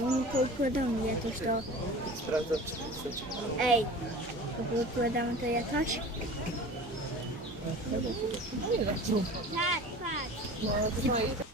Koliko dam je to što? Sprawdzam, czy wystarczy. Ej, koliko dam to je taš? Tak, patrz.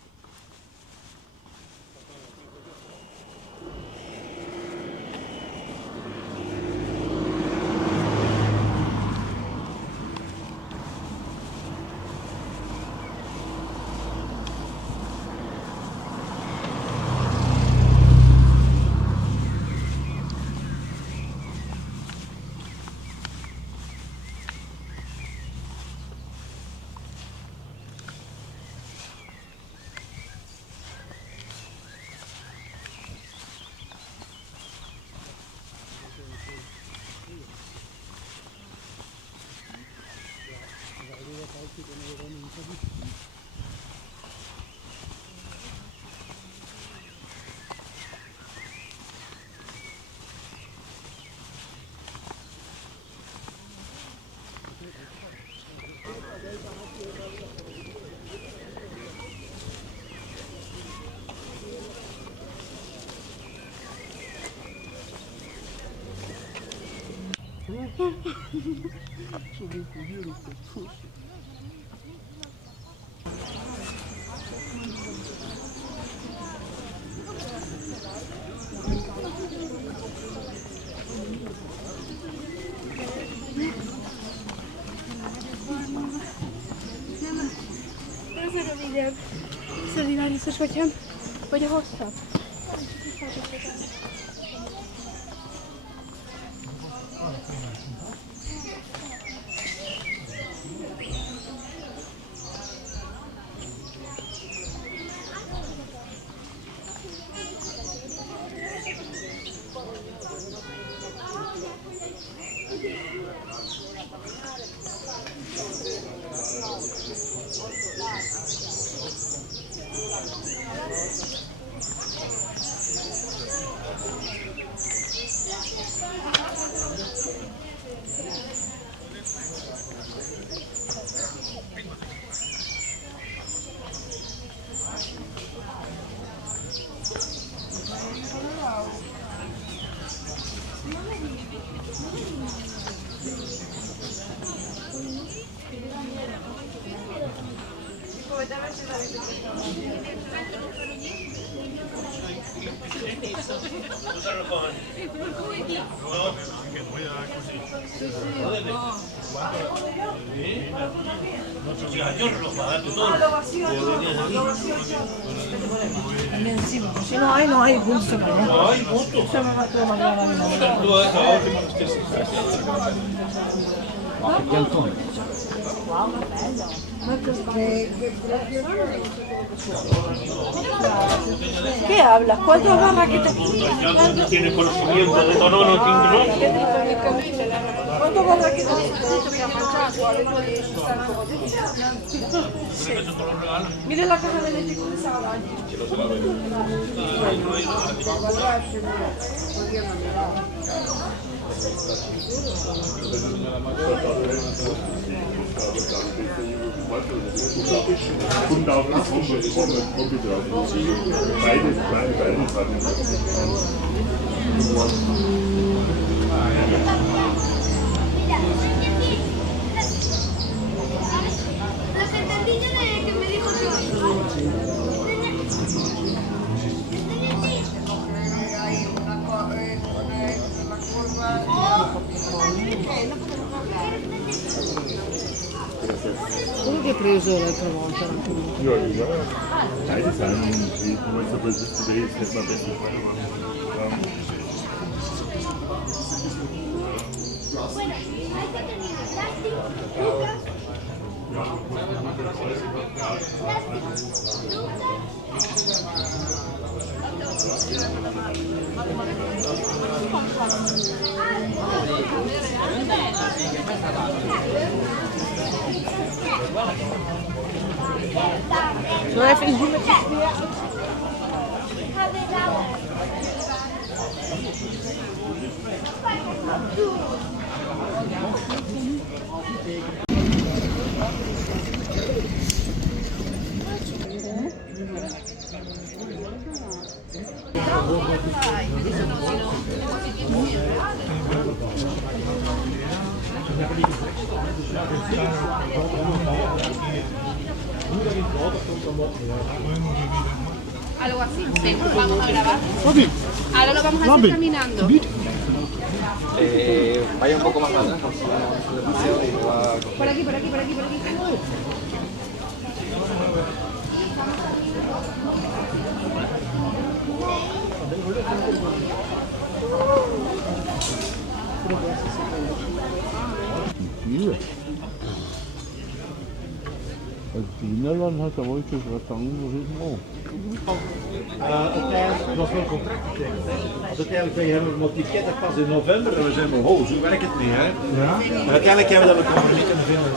Ez a rövidebb. Szerintem biztos, vagy a hosszabb. Se no hay gusto, ¿no? No hay gusto. Se me mató la grava di ¿Qué hablas? ¿Cuántas barras que te... No tiene conocimiento de todo, no tiene. ¿Cuántas barras que te... Mire la caja de leche con esa Kunden auf das Kunden drauf. Beide Sachen. Lo que entendí yo de que me dijo Quello che hai preso l'altra volta? Ja, beide Sachen. Come so bis today ist jetzt mal besser. Bueno, hay que tener plástico, Non hai finito di Algo así, sí, vamos a grabar. Robin, Ahora lo vamos a hacer Robin, caminando. gebied. Vaya un poco más atrás, porque si no avanzo demasiado y me va a coger. Por aquí, por aquí, por aquí, por aquí. Hier. Die Nederland had er ooit eens wat aan zitten. Oh. Het was wel een contract getekend. Dus uiteindelijk ben je hebben we die ticket pas in november en we zijn van, oh, zo werkt het niet. Hè? Ja? Maar uiteindelijk hebben we dat elkaar niet kunnen vinden.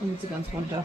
Und sie ganz runter.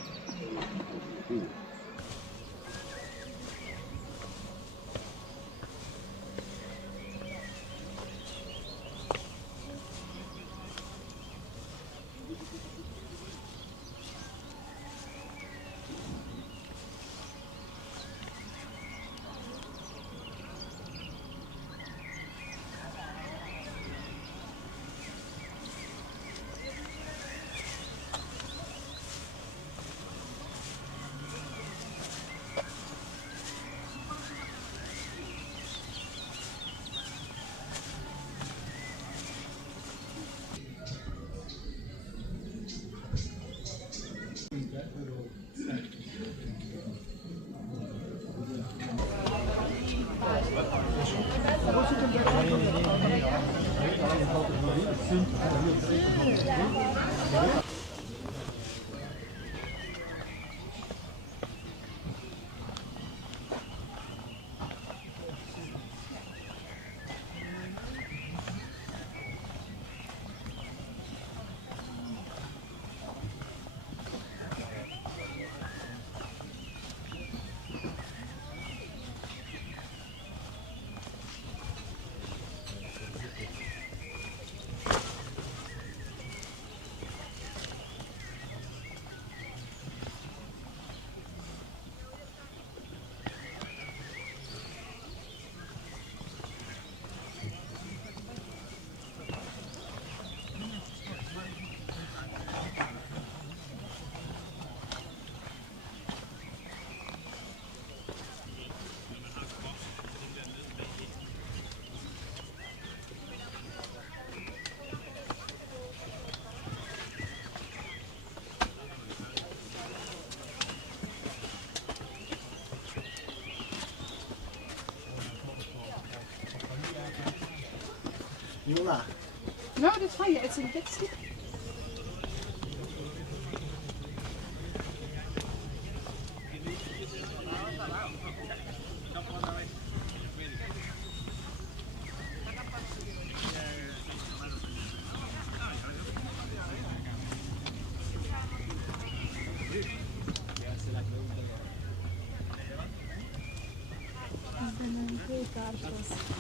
No, dat is fijn. Het is een beetje...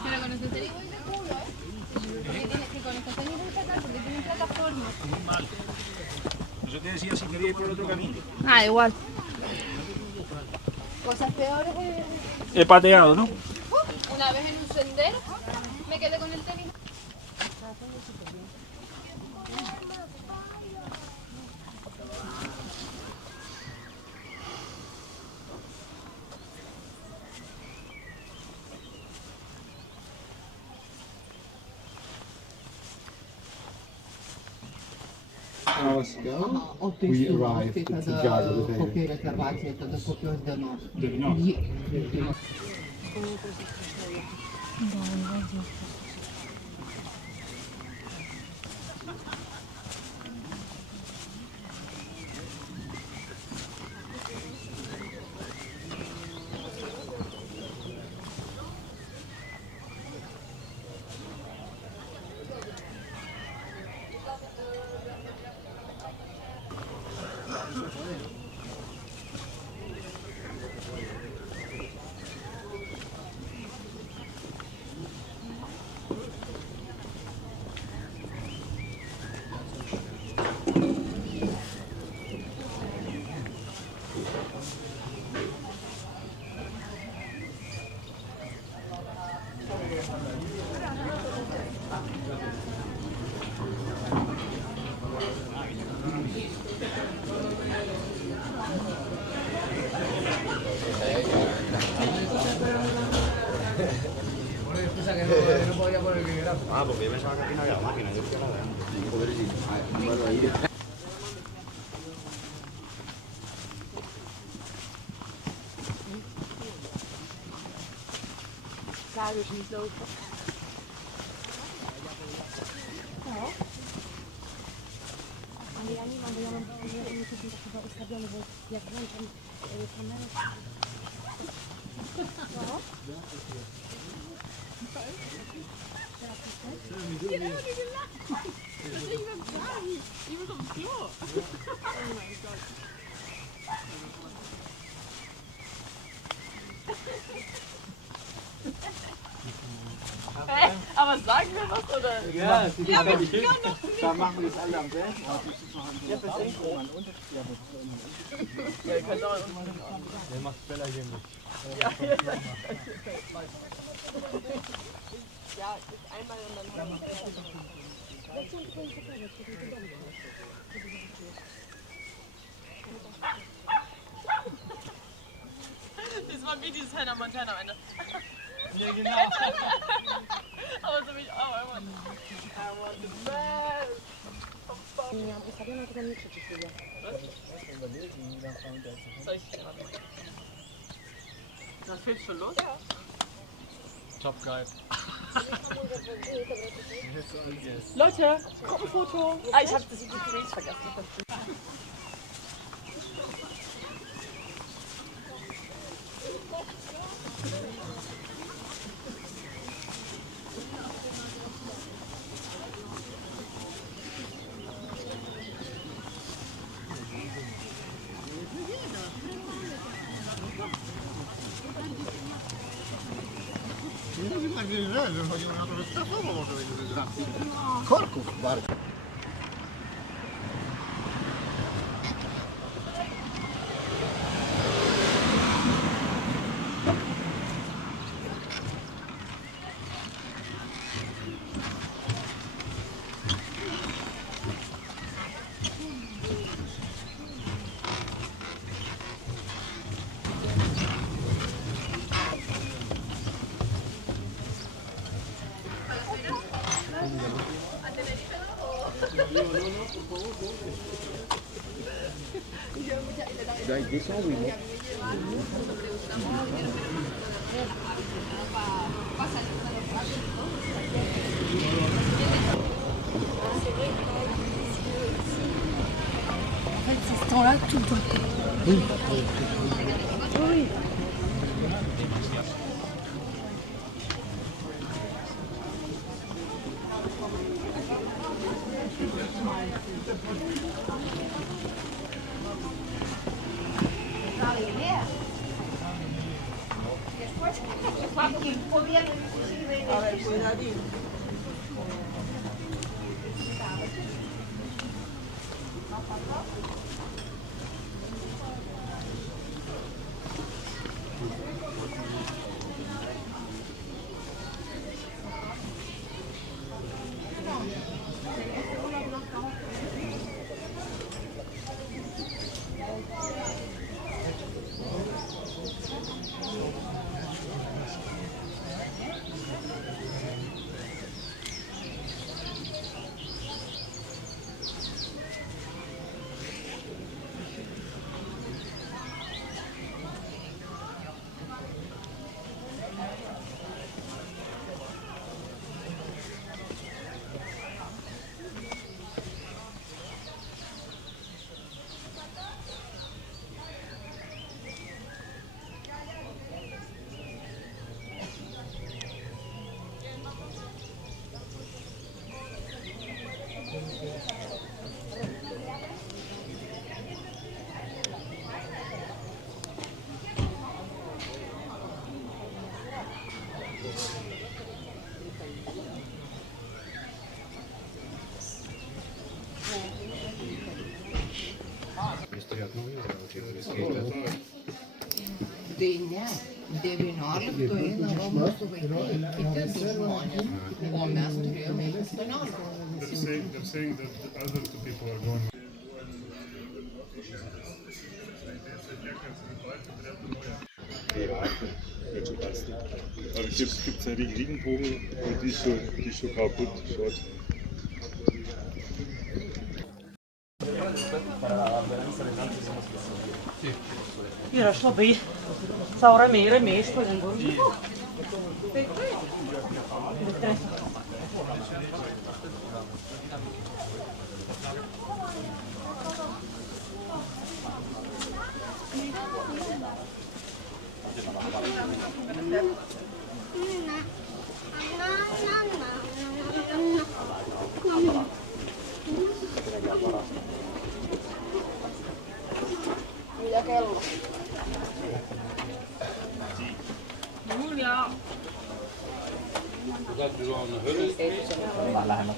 Pero con este tenés muy de culo, ¿eh? Porque con este tenés muy sacar porque tiene plataforma. Yo te decía si quería ir por otro camino. Ah, igual. Cosas peores He pateado, ¿no? una vez en un sendero me quedé con el tenis. Hours ago, we arrived to Gaza the day. Ah, porque yo pensaba que aquí no había máquina, yo fui a la de antes. Joder, sí. Bueno, ahí. Daar dus niet lopen. Ale ja nie mam, bo ja mam chyba ustawione, bo jak włączam kamerę... Aber sagen wir was, oder? Ja, aber ich kann noch. Da machen wir das alle am selben Ort. Ja, das ist echt ein Unterschied. Ja, ihr könnt auch Der macht Bella hier nicht. Ja, ist einmal und dann... Das war wie dieses Hannah Montana am Ende. Ja, genau. Aber so mich auch irgendwann. I want the best. Nie mam ustawione, tylko nie krzyczysz lubię. Soll ich dir machen? Das fehlt schon los? Ja. Top geil. Leute, Gruppenfoto. Ah, ich hab das Reels vergessen. Korków bardzo. Dai, descends, oui. En fait, c'est ce temps-là tout le temps. Oui. Tai ne, 19 buvo mūsų vaikai, kiti du žmonės, o mes turėjome 18. They're saying that the other two people are going. Aber gibt einen Regenbogen und die ist schon kaputt. Schaut. Ira, šlabai. Sau ramiai iš palengvo. Mitä kello? Julia. Vähän lähemmäs.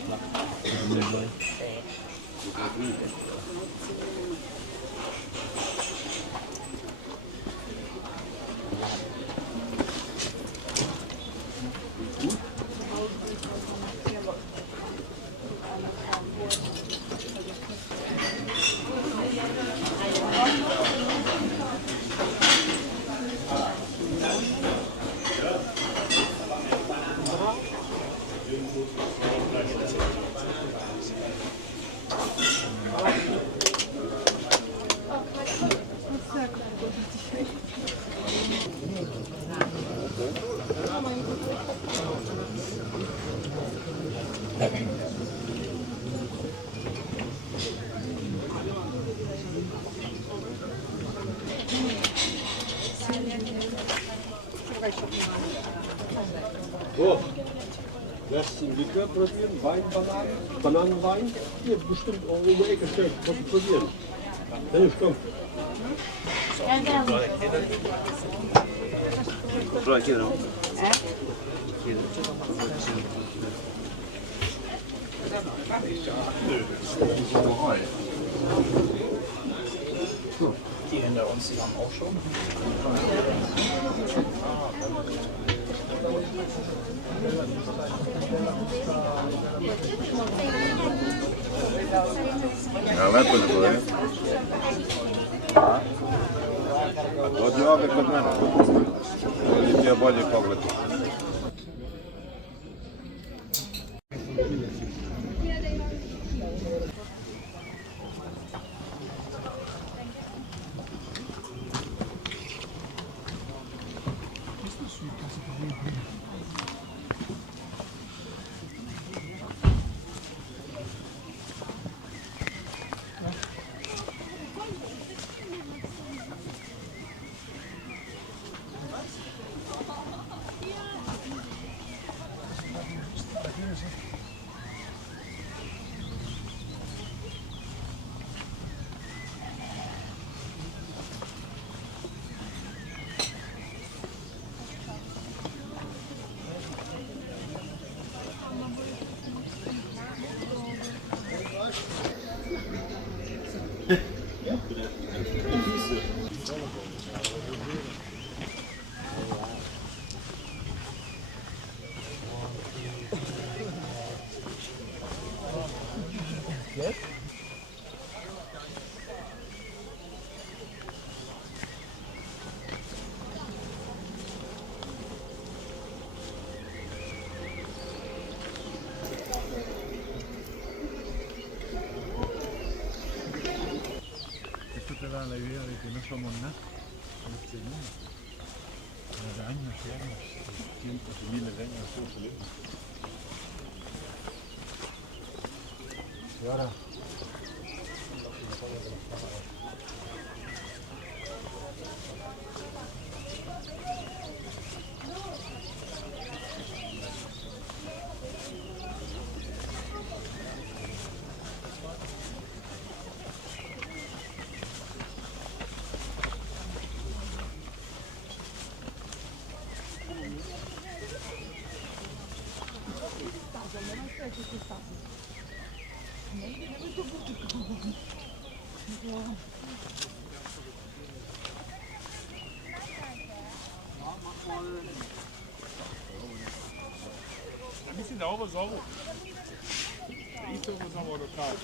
So, lässt den Likör probieren, Wein, Bananenwein. Hier bestimmt auch um die Ecke stellen, kannst du probieren. Dennis, komm. Die hinter uns, die haben auch schon. Ja, lepo ne bo, od ove kod mene, ovdje ti je bolje pogled. Esto te da la idea de que no somos nada en este mundo. De años y años, cientos y miles de años todos salimos. Y ahora Ein bisschen sauber, sauber. Der ist so sauber lokal.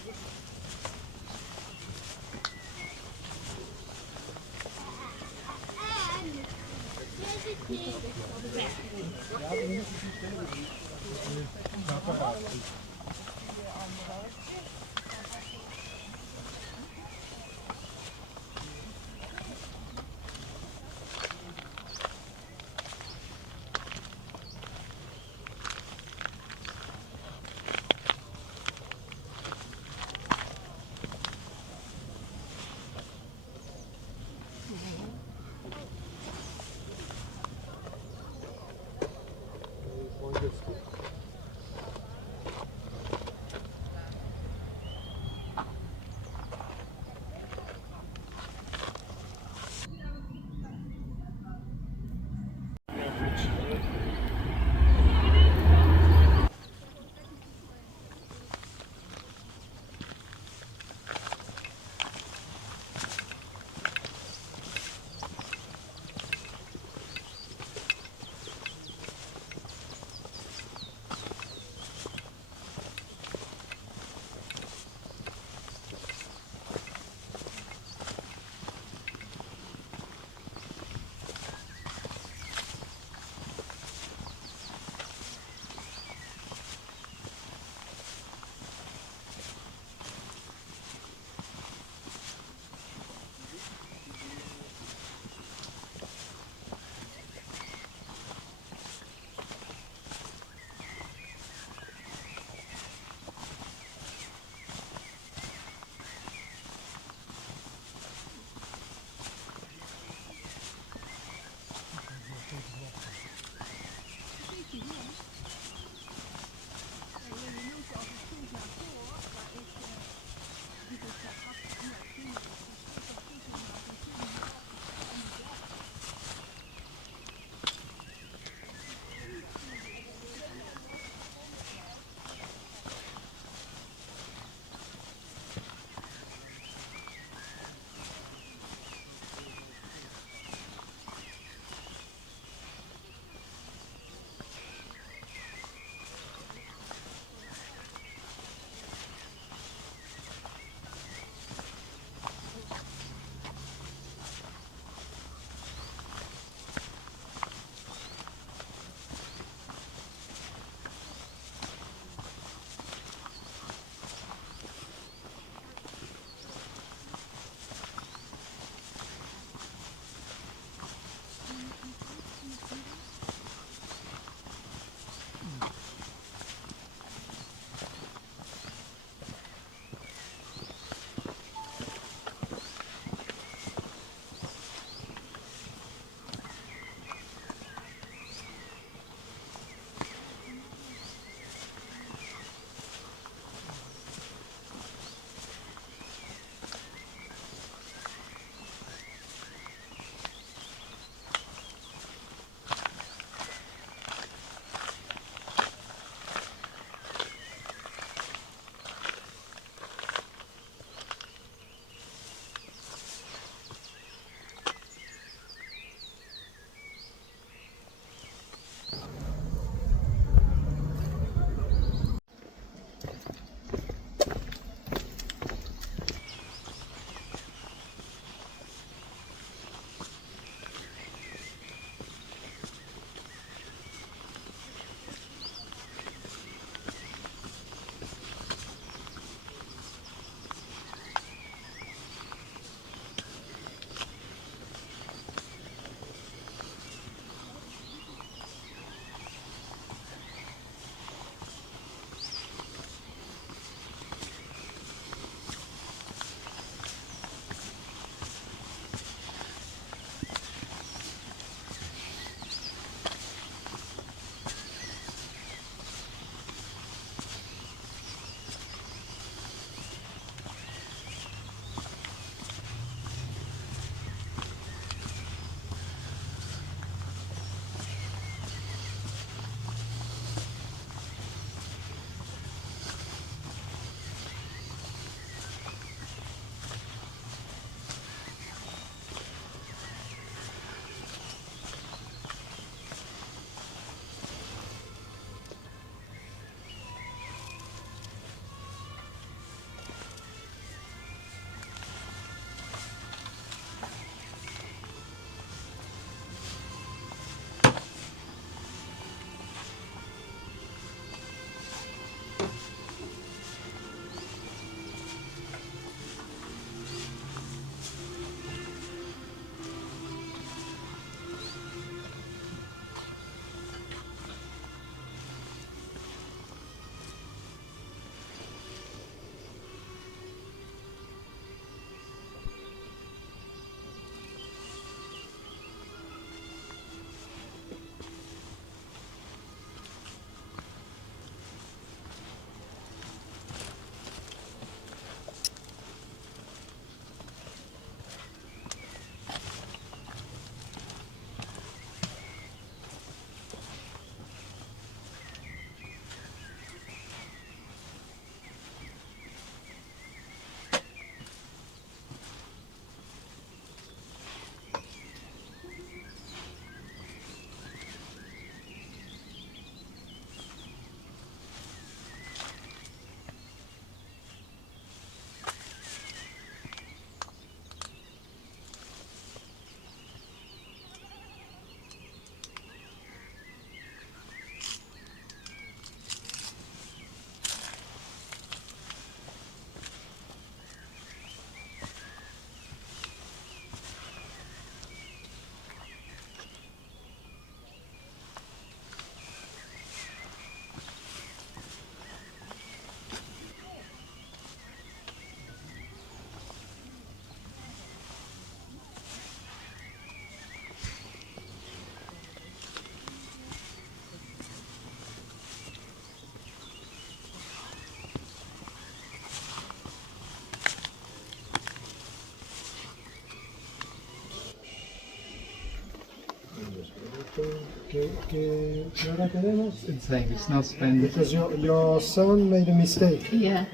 ¿Qué hora tenemos? It's like it's not spent. Because your son made a mistake. Yeah.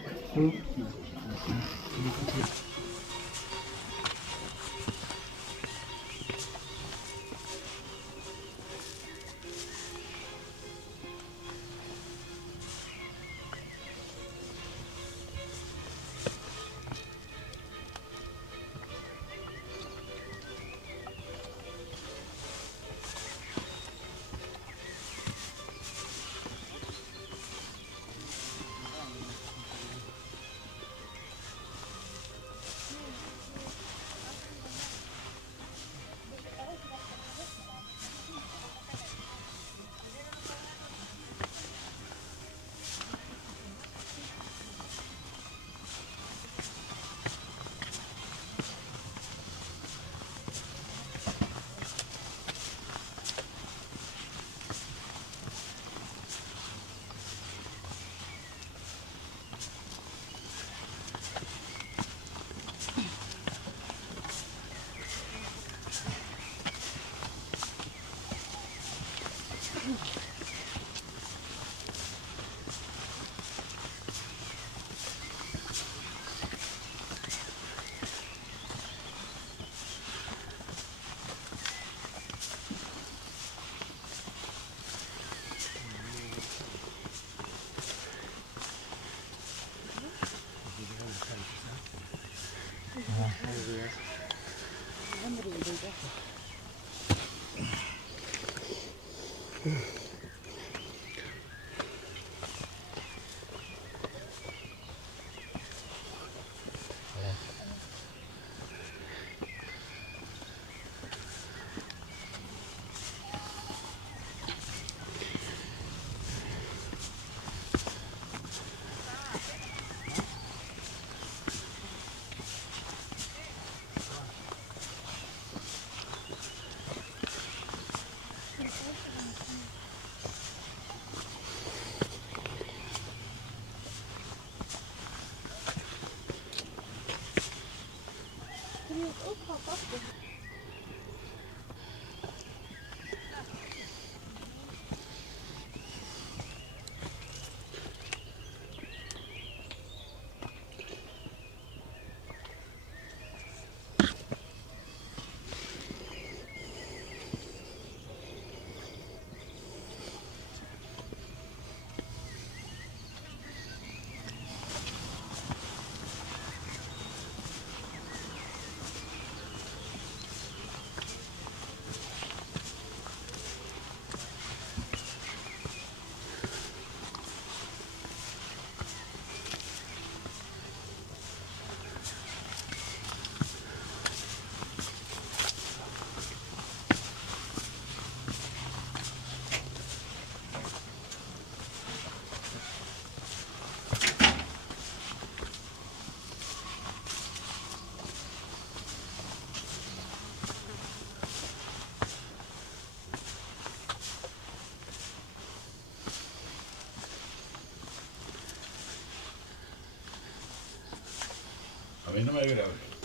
A mí no me grave.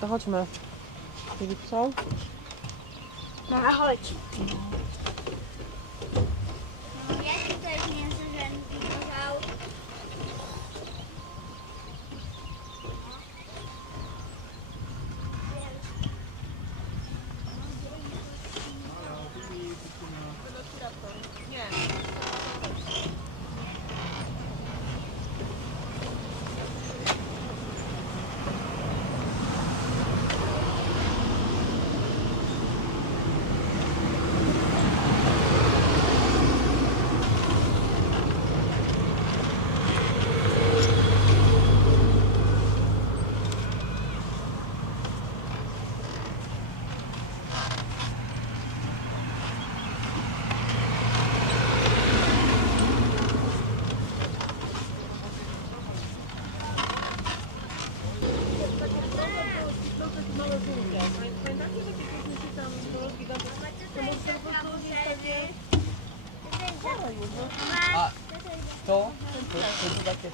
To chodźmy. Filip, co? No a chodź. Jakie to jest mięso, że dinozaur? To? To takie